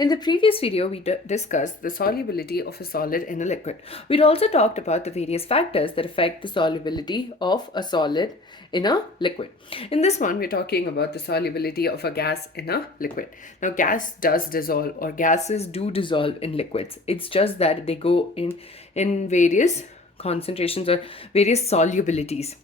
In the previous video, we discussed the solubility of a solid in a liquid. We'd also talked about the various factors that affect the solubility of a solid in a liquid. In this one, we're talking about the solubility of a gas in a liquid. Now, gas does dissolve, or gases do dissolve in liquids. It's just that they go in various concentrations or various solubilities.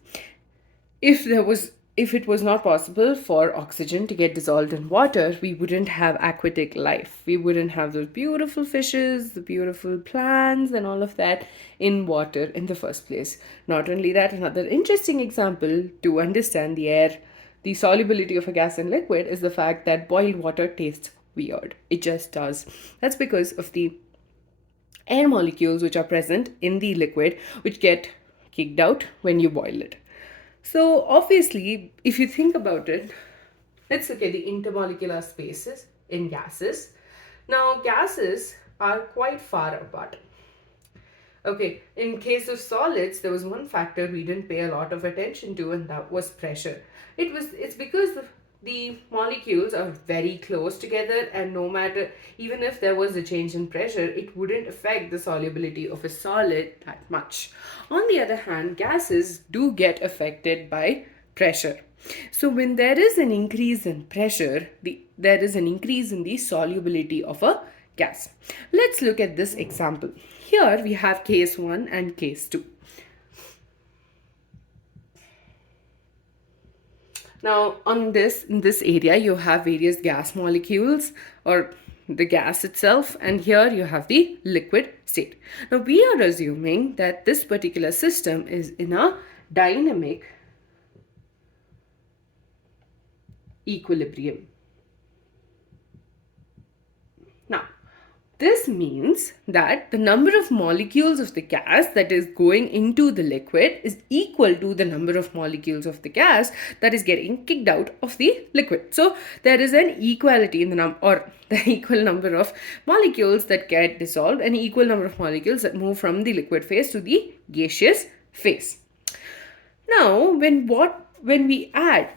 If it was not possible for oxygen to get dissolved in water, we wouldn't have aquatic life. We wouldn't have those beautiful fishes, the beautiful plants, and all of that in water in the first place. Not only that, another interesting example to understand the solubility of a gas in liquid is the fact that boiled water tastes weird. It just does. That's because of the air molecules which are present in the liquid, which get kicked out when you boil it. So obviously, if you think about it, let's look at the intermolecular spaces in gases. Now, gases are quite far apart. Okay, in case of solids, there was one factor we didn't pay a lot of attention to, and that was pressure. It's because the molecules are very close together, and no matter, even if there was a change in pressure, it wouldn't affect the solubility of a solid that much. On the other hand, gases do get affected by pressure. So when there is an increase in pressure, there is an increase in the solubility of a gas. Let's look at this example. Here we have case 1 and case 2. Now, in this area, you have various gas molecules or the gas itself, and here you have the liquid state. Now, we are assuming that this particular system is in a dynamic equilibrium. Now, this means that the number of molecules of the gas that is going into the liquid is equal to the number of molecules of the gas that is getting kicked out of the liquid. So there is an equality in the equal number of molecules that get dissolved and equal number of molecules that move from the liquid phase to the gaseous phase. Now, when we add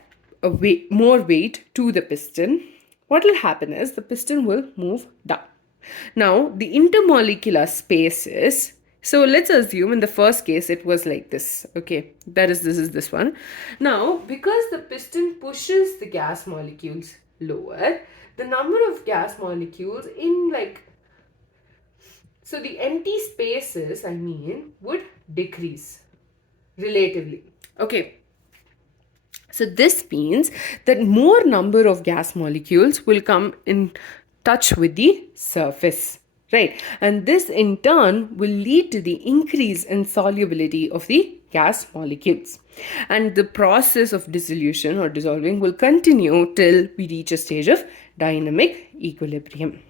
more weight to the piston, what will happen is the piston will move down. Now, the intermolecular spaces, so let's assume in the first case it was like this. Okay, this is this one. Now, because the piston pushes the gas molecules lower, the number of gas molecules so the empty spaces, would decrease relatively. Okay. So this means that more number of gas molecules will come in touch with the surface, right? And this in turn will lead to the increase in solubility of the gas molecules. And the process of dissolution or dissolving will continue till we reach a stage of dynamic equilibrium.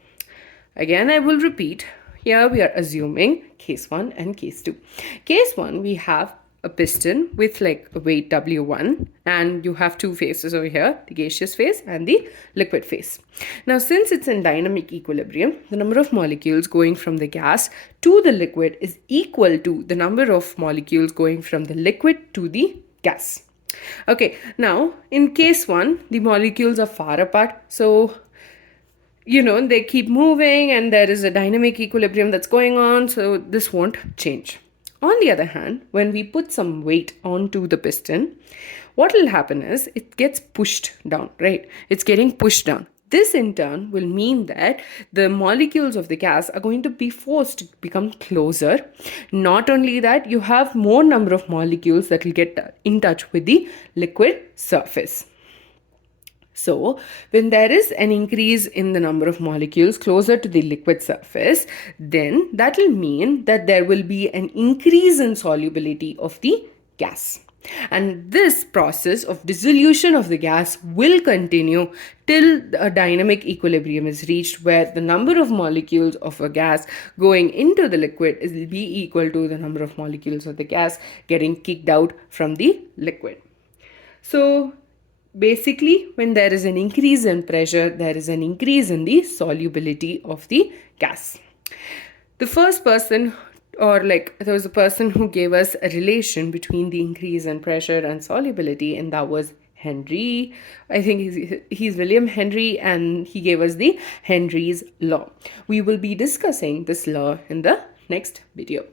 Again, I will repeat. Here we are assuming case 1 and case 2. Case 1, we have a piston with a weight W1, and you have two phases over here, the gaseous phase and the liquid phase. Now, since it's in dynamic equilibrium, the number of molecules going from the gas to the liquid is equal to the number of molecules going from the liquid to the gas. Okay, now in case 1, the molecules are far apart, so they keep moving and there is a dynamic equilibrium that's going on, so this won't change. On the other hand, when we put some weight onto the piston, what will happen is it gets pushed down, right? It's getting pushed down. This in turn will mean that the molecules of the gas are going to be forced to become closer. Not only that, you have more number of molecules that will get in touch with the liquid surface. So, when there is an increase in the number of molecules closer to the liquid surface, then that will mean that there will be an increase in solubility of the gas. And this process of dissolution of the gas will continue till a dynamic equilibrium is reached, where the number of molecules of a gas going into the liquid will be equal to the number of molecules of the gas getting kicked out from the liquid. So, basically, when there is an increase in pressure, there is an increase in the solubility of the gas. The first person, there was a person who gave us a relation between the increase in pressure and solubility, and that was Henry. I think he's William Henry, and he gave us the Henry's Law. We will be discussing this law in the next video.